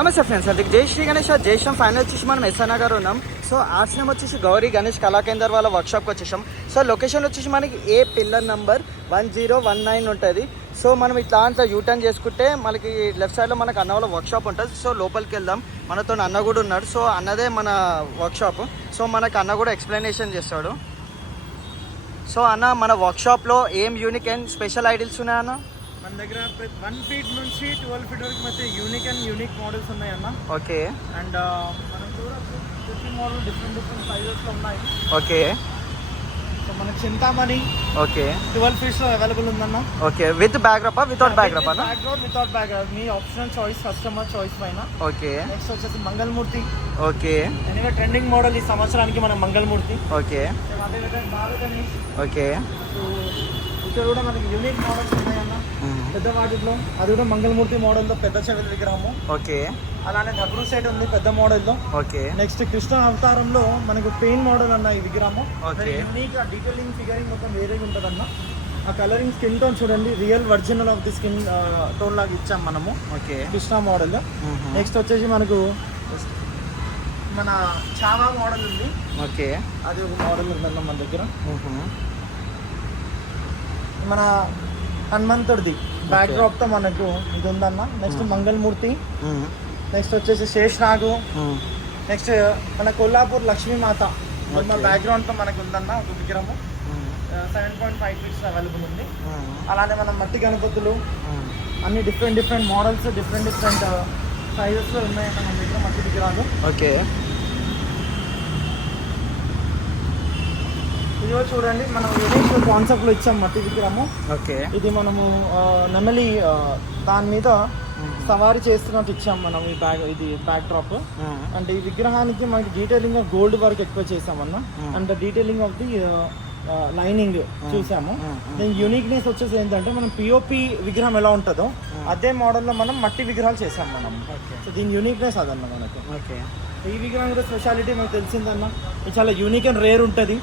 నమస్తే ఫ్రెండ్స్, అది జై శ్రీ గణేష్. జై శ్రీరామ్ ఫైనల్ వచ్చేసి మనం ఎస్ఆర్ నగర్ ఉన్నాం. సో ఆర్ట్స్ నేమ్ వచ్చేసి గౌరీ గణేష్ కళాకేందర్ వాళ్ళ వర్క్షాప్కి వచ్చేసాం. సో లొకేషన్ వచ్చేసి మనకి ఏ పిల్లర్ నంబర్ 1019 ఉంటుంది. సో మనం ఇట్లా అంతా యూటర్న్ చేసుకుంటే మనకి లెఫ్ట్ సైడ్లో మనకు అన్న వాళ్ళ వర్క్షాప్ ఉంటుంది. సో లోపలికి వెళ్దాం. మనతో అన్న కూడా ఉన్నాడు. సో అన్నదే మన వర్క్షాప్. సో మనకు అన్న కూడా ఎక్స్ప్లెనేషన్ చేస్తాడు. సో అన్న, మన వర్క్షాప్లో ఏం యూనిక్ అండ్ స్పెషల్ ఐడిల్స్ ఉన్నాయన్న? మన దగ్గర 1 ఫీట్ నుంచి 12 ఫీట్ వరకు మధ్య యూనిక్ మోడల్స్ ఉన్నాయి అన్న. ఓకే. అండ్ మనం కూడా ప్రతి మోడల్ డిఫరెంట్ సైజెస్లో ఉన్నాయి. ఓకే. సో మనకి చింతామణి ఓకే 12 ఫీట్స్లో అవైలబుల్ ఉందన్న. Okay, with backdrop without backdrop అన్న? Backdrop without backdrop, మీ ఆప్షనల్ చాయిస్, కస్టమర్ చాయిస్ పైన. ఓకే. నెక్స్ట్ వచ్చేసి Mangalamurthy. Okay. Anyway trending model ఈ సంవత్సరానికి మన మంగళమూర్తి. ఓకే. ఓకే. సో ఇక్కడ కూడా మనకి యూనిక్ మోడల్స్ ఉన్నాయన్న పెద్ద వాటిలో. అది కూడా మంగళమూర్తి మోడల్లో పెద్ద చెవుల విగ్రహము. ఓకే. అలానే గబ్రు సెట్ ఉంది పెద్ద మోడల్లో. ఓకే. నెక్స్ట్ కృష్ణ అవతారంలో మనకు పెయిన్ మోడల్ అన్న ఈ విగ్రహము. ఓకే. యూనిక్ డీటెయిలింగ్ ఫిగరింగ్ మొత్తం వేరేగా ఉంటుంది అన్న. ఆ కలరింగ్ స్కిన్ టోన్ చూడండి, real original of the skin tone లాగా ఇచ్చాం మనము. ఓకే. కృష్ణ మోడల్. నెక్స్ట్ వచ్చేసి మనకు మన చావా మోడల్ ఉంది. ఓకే. అది ఒక మోడల్ ఉందన్న మన దగ్గర. మన హనుమంతుడిది బ్యాక్ డ్రాప్ తో మనకు ఇది ఉందన్న. నెక్స్ట్ మంగళమూర్తి. నెక్స్ట్ వచ్చేసి శేషనాగు. నెక్స్ట్ మన కొల్లాపూర్ లక్ష్మీమాత బ్యాక్గ్రౌండ్ తో మనకు ఉందన్న ఒక విగ్రహము. 7.5 ఫీట్స్ అవైలబుల్ ఉంది. అలానే మన మట్టి గణపతులు అన్ని డిఫరెంట్ మోడల్స్, డిఫరెంట్ సైజెస్ లో ఉన్నాయన్న మన దగ్గర మట్టి విగ్రహాలు. ఓకే. ఇదిగో చూడండి, మనం యూనిక్ కాన్సెప్ట్ లో ఇచ్చాం మట్టి విగ్రహము. ఓకే. ఇది మనము నెమలి దాని మీద సవారీ చేస్తున్నట్టు ఇచ్చాం మనం. ఇది బ్యాక్ డ్రాప్. అంటే ఈ విగ్రహానికి మనకి డీటెయిలింగ్ ఆఫ్ గోల్డ్ వర్క్ ఎక్కువ చేసామన్న. And detailing of the lining చూసాము. దీని యూనిక్నెస్ వచ్చేసి ఏంటంటే మనం పిఓపి విగ్రహం ఎలా ఉంటుందో అదే మోడల్లో మనం మట్టి విగ్రహాలు చేసాం మనం. సో దీని యూనిక్నెస్ అదన్న మనకు. ఓకే. ఈ విగ్రహం కూడా స్పెషాలిటీ మనకు తెలిసిందన్న, ఇది చాలా యూనిక్ అండ్ రేర్ ఉంటుంది.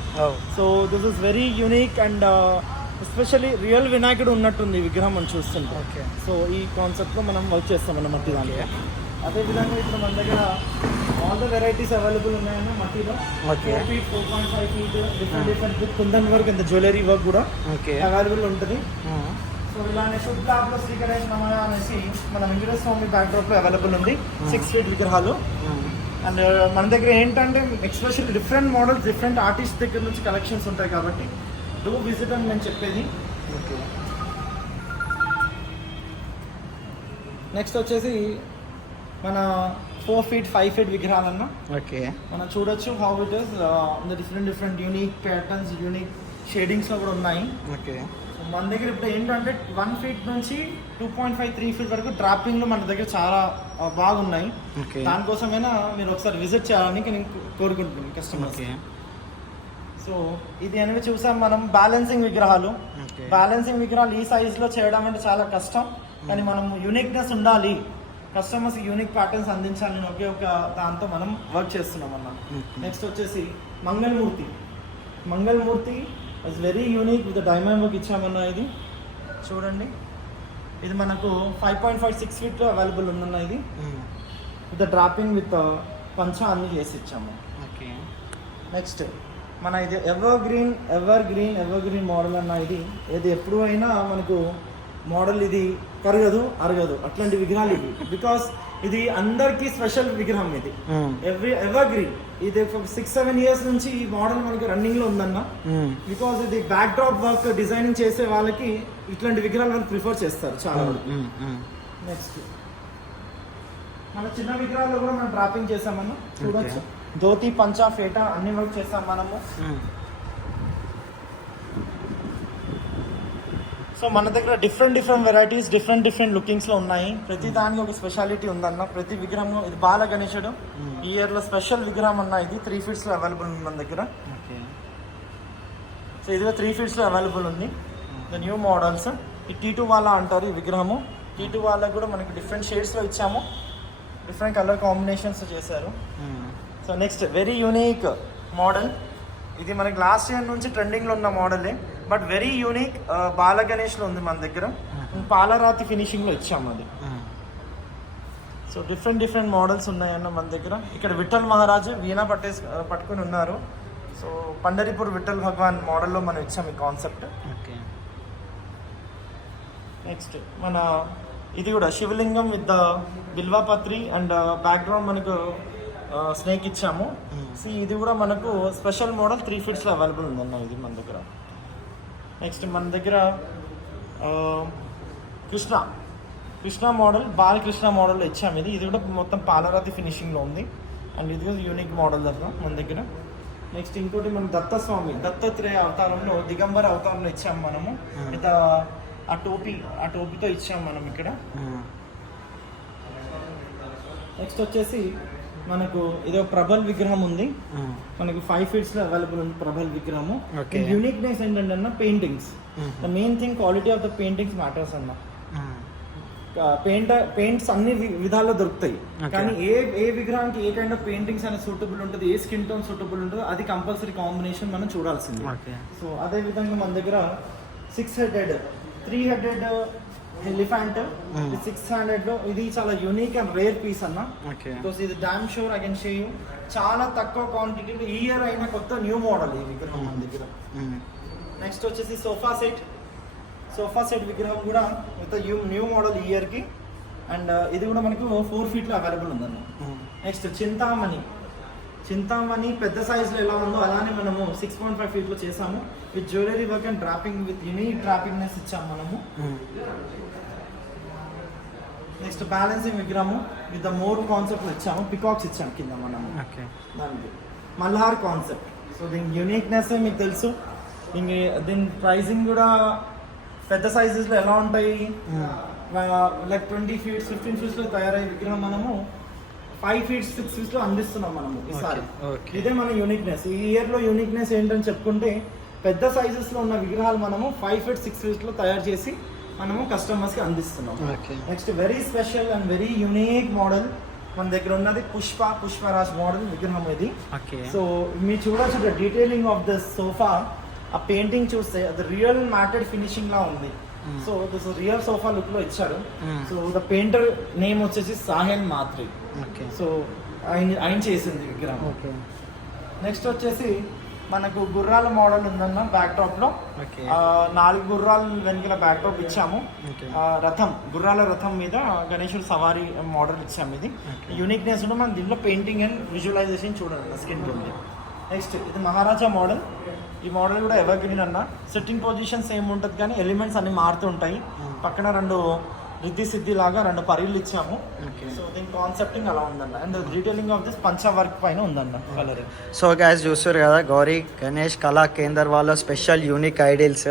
So this is very unique and especially real వినాయకుడు ఉన్నట్టుంది ఈ విగ్రహం మనం చూస్తుంటే. ఓకే. సో ఈ కాన్సెప్ట్లో మనం వర్క్ చేస్తామన్న మట్టి దాంట్లో. అదేవిధంగా ఇప్పుడు మన దగ్గర ఆల్ ద వెరైటీస్ అవైలబుల్ ఉన్నాయన్న మట్టిలో. 4 feet, 4.5 feet different kundan work and jewellery work కూడా అవైలబుల్ ఉంటుంది. సో ఇలానే శుద్ధ లాభలో శ్రీకరేష్ నమః అనేసి మన వెంకటేశ్వర స్వామి బ్యాక్ డ్రాప్ లో అవైలబుల్ ఉంది. 6 feet విగ్రహాలు. అండ్ మన దగ్గర ఏంటంటే especially different models, different artist దగ్గర నుంచి కలెక్షన్స్ ఉంటాయి కాబట్టి డూ విజిట్ అని నేను చెప్పేది. ఓకే. నెక్స్ట్ వచ్చేసి మన 4 feet, 5 feet విగ్రహాలన్న. ఓకే. మనం చూడొచ్చు how it is different unique patterns, unique shadings కూడా ఉన్నాయి. ఓకే. మన దగ్గర ఇప్పుడు ఏంటంటే 1 feet నుంచి 2.5, 3 feet వరకు డ్రాపింగ్లు మన దగ్గర చాలా బాగున్నాయి. దానికోసమైనా మీరు ఒకసారి విజిట్ చేయాలని నేను కోరుకుంటున్నాను కస్టమర్స్. సో ఇది అనేవి చూసాం మనం బ్యాలెన్సింగ్ విగ్రహాలు. బ్యాలెన్సింగ్ విగ్రహాలు ఈ సైజులో చేయడం అంటే చాలా కష్టం, కానీ మనం యూనిక్నెస్ ఉండాలి, కస్టమర్స్ యూనిక్ ప్యాటర్న్స్ అందించాలని ఒకే ఒక దాంతో మనం వర్క్ చేస్తున్నాం అన్న. నెక్స్ట్ వచ్చేసి Mangalamurthy it's very unique with diamond work ఇచ్చామన్నా. ఇది చూడండి, ఇది మనకు 5.5, 6 feet అవైలబుల్ ఉందన్న. ఇది విత్ డ్రాపింగ్ విత్ పంచ అన్ని చేసి ఇచ్చాము. ఓకే. నెక్స్ట్ మన ఇది ఎవర్ గ్రీన్ మోడల్ అన్న. ఇది ఎప్పుడు అయినా మనకు మోడల్ ఇది అరగదు అట్లాంటి విగ్రహాలు ఇవి. బికాస్ ఇది అందరికీ స్పెషల్ విగ్రహం. ఇది ఎవర్ గ్రీన్. ఇది 6-7 years నుంచి ఈ మోడల్ మనకి రన్నింగ్ లో ఉందన్న. బికాస్ ఇది బ్యాక్ డ్రాప్ వర్క్ డిజైనింగ్ చేసే వాళ్ళకి ఇట్లాంటి విగ్రహాలు వాళ్ళు ప్రిఫర్ చేస్తారు చాలా వరకు. నెక్స్ట్ మన చిన్న విగ్రహాల్లో కూడా మనం డ్రాపింగ్ చేసామన్న. చూడొచ్చు, ధోతి, పంచా, ఫేటా అన్ని వర్క్ చేస్తాం మనము. సో మన దగ్గర డిఫరెంట్ వెరైటీస్, డిఫరెంట్ లుకింగ్స్ లో ఉన్నాయి. ప్రతి దానికి ఒక స్పెషాలిటీ ఉందన్న. ప్రతి విగ్రహం, ఇది బాల గణేశుడు ఈ ఇయర్ లో స్పెషల్ విగ్రహం అన్న. ఇది 3 feet లో అవైలబుల్ ఉంది మన దగ్గర. సో ఇది 3 feet లో అవైలబుల్ ఉంది. The new models. ఈ T2 వాళ్ళ అంటారు ఈ విగ్రహము. T2 వాళ్ళకి కూడా మనకి డిఫరెంట్ షేడ్స్ లో ఇచ్చాము, డిఫరెంట్ కలర్ కాంబినేషన్స్ చేశారు. So next very unique model. ఇది మనకి లాస్ట్ ఇయర్ నుంచి ట్రెండింగ్లో ఉన్న మోడలే, బట్ వెరీ యూనిక్. బాల గణేష్లో ఉంది మన దగ్గర. పాలరాతి ఫినిషింగ్లో ఇచ్చాము అది. సో డిఫరెంట్ మోడల్స్ ఉన్నాయన్న మన దగ్గర. ఇక్కడ విఠల్ మహారాజ్ వీణా పట్టుకొని ఉన్నారు. సో పండరిపూర్ విఠల్ భగవాన్ మోడల్లో మనం ఇచ్చాం ఈ కాన్సెప్ట్. ఓకే. నెక్స్ట్ మన ఇది కూడా శివలింగం విత్ బిల్వాపత్రి అండ్ బ్యాక్గ్రౌండ్ మనకు స్నేక్ ఇచ్చాము. ఇది కూడా మనకు స్పెషల్ మోడల్ 3 ఫీట్స్లో అవైలబుల్ ఉందన్న ఇది మన దగ్గర. నెక్స్ట్ మన దగ్గర కృష్ణ మోడల్ బాలకృష్ణ మోడల్లో ఇచ్చాము. ఇది కూడా మొత్తం పాలరాతి ఫినిషింగ్లో ఉంది. అండ్ ఇది కూడా యూనిక్ మోడల్ దగ్గర మన దగ్గర. నెక్స్ట్ ఇంకోటి మనం దత్తాత్రేయ అవతారంలో దిగంబర అవతారంలో ఇచ్చాము మనము. విత్ ఆ టోపీతో ఇచ్చాము మనం ఇక్కడ. నెక్స్ట్ వచ్చేసి మనకు ఇది ప్రభల్ విగ్రహం ఉంది. మనకి 5 ఫీట్స్లో అవైలబుల్ ఉంది ప్రభల్ విగ్రహము. యూనిక్నెస్ ఏంటంటే అన్న paintings. The main thing quality of the paintings matters అన్న. పెయింట్స్ అన్ని విధాల్లో దొరుకుతాయి, కానీ ఏ విగ్రహానికి ఏ కైండ్ ఆఫ్ పెయింటింగ్స్ అనేది సూటబుల్ ఉంటుంది, ఏ స్కిన్ టోన్ సూటబుల్ ఉంటుందో అది కంపల్సరీ కాంబినేషన్ మనం చూడాల్సింది. సో అదే విధంగా మన దగ్గర 3-headed ఎలిఫెంట్ 600 లో ఇది చాలా యూనిక్ అండ్ రేర్ పీస్ అన్న. బికాస్ ఇది damn sure I can show you. చాలా తక్కువ క్వాంటిటీ, ఈ ఇయర్ అయిన కొత్త న్యూ మోడల్ ఈ విగ్రహం మన దగ్గర. నెక్స్ట్ వచ్చేసి సోఫా సెట్ విగ్రహం కూడా విత్ న్యూ మోడల్ ఈ ఇయర్కి. అండ్ ఇది కూడా మనకు 4 ఫీట్లో అవైలబుల్ ఉందన్న. నెక్స్ట్ చింతామణి పెద్ద సైజులో ఎలా ఉందో అలానే మనము 6.5 ఫీట్లో చేసాము. With jewellery work and draping with unique డ్రాపింగ్నెస్ ఇచ్చాము మనము. నెక్స్ట్ బ్యాలెన్సింగ్ విగ్రహము విత్ ద మోర్ కాన్సెప్ట్ ఇచ్చాము. పికాక్స్ ఇచ్చాము కింద మనము దానికి. మల్హార్ కాన్సెప్ట్. సో దీని యూనిక్నెస్ మీకు తెలుసు. దీని ప్రైజింగ్ కూడా పెద్ద సైజెస్లో ఎలా ఉంటాయి, లైక్ 20 ఫీట్స్ 15 ఫీట్స్లో తయారయ్యే విగ్రహం మనము 5 ఫీట్స్ 6 ఫీట్స్లో అందిస్తున్నాం మనము ఈసారి. ఇదే మన యూనిక్నెస్. ఈ ఇయర్లో యూనిక్నెస్ ఏంటని చెప్పుకుంటే పెద్ద సైజెస్లో ఉన్న విగ్రహాలు మనము 5 ఫీట్ 6 ఫీట్స్లో తయారు చేసి మనము కస్టమర్స్కి అందిస్తున్నాం. Next very special and very unique model మన దగ్గర ఉన్నది పుష్పరాజ్ మోడల్ విగ్రహం ఇది. సో మీరు చూడొచ్చు డీటెయిలింగ్ ఆఫ్ ద సోఫా. ఆ పెయింటింగ్ చూస్తే అది రియల్ మ్యాటెడ్ ఫినిషింగ్ లా ఉంది. So this real sofa look లో ఇచ్చారు. సో ద పెయింటర్ నేమ్ వచ్చేసి సాహెల్ మాత్రి. సో ఆయన చేసింది విగ్రహం. నెక్స్ట్ వచ్చేసి మనకు గుర్రాల మోడల్ ఉందన్న బ్యాక్ టాప్ లో. 4 గుర్రాల వెనుకల బ్యాక్ టాప్ ఇచ్చాము. గుర్రాల రథం మీద గణేశుడు సవారీ మోడల్ ఇచ్చాము. ఇది యూనిక్నెస్ కూడా మనం దీంట్లో పెయింటింగ్ అండ్ విజువలైజేషన్ చూడండి స్కిన్ ఉంది. నెక్స్ట్ ఇది మహారాజా మోడల్. ఈ మోడల్ కూడా ఎవర్ గ్రీన్ అన్న. సిట్టింగ్ పొజిషన్ సేమ్ ఉంటుంది కానీ ఎలిమెంట్స్ అన్ని మారుతూ ఉంటాయి. పక్కన 2 రిద్ధి సిద్ధి లాగా 2 పరీలు ఇచ్చాము. సో దీని కాన్సెప్టింగ్ అలా ఉందన్న. అండ్ డీటెయిలింగ్ ఆఫ్ దిస్ పంచ వర్క్ పైన ఉందన్న కలర్. సో గైస్ చూస్తారు కదా గౌరీ గణేష్ కళా కేందర్ వాళ్ళ స్పెషల్ యూనిక్ ఐడియల్స్.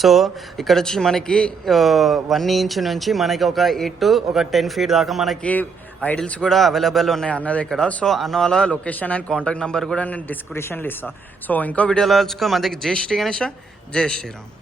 సో ఇక్కడ వచ్చి మనకి 1 ఇంచ్ నుంచి మనకి ఒక 8 to 10 ఫీట్ దాకా మనకి ఐడిల్స్ కూడా అవైలబుల్ ఉన్నాయి అన్నది ఇక్కడ. సో అన్న వాళ్ళ లొకేషన్ అండ్ కాంటాక్ట్ నెంబర్ కూడా నేను డిస్క్రిప్షన్లో ఇస్తాను. సో ఇంకో వీడియోలో కలుసుకో. మన దగ్గర జై శ్రీ గణేష, జై శ్రీరామ్.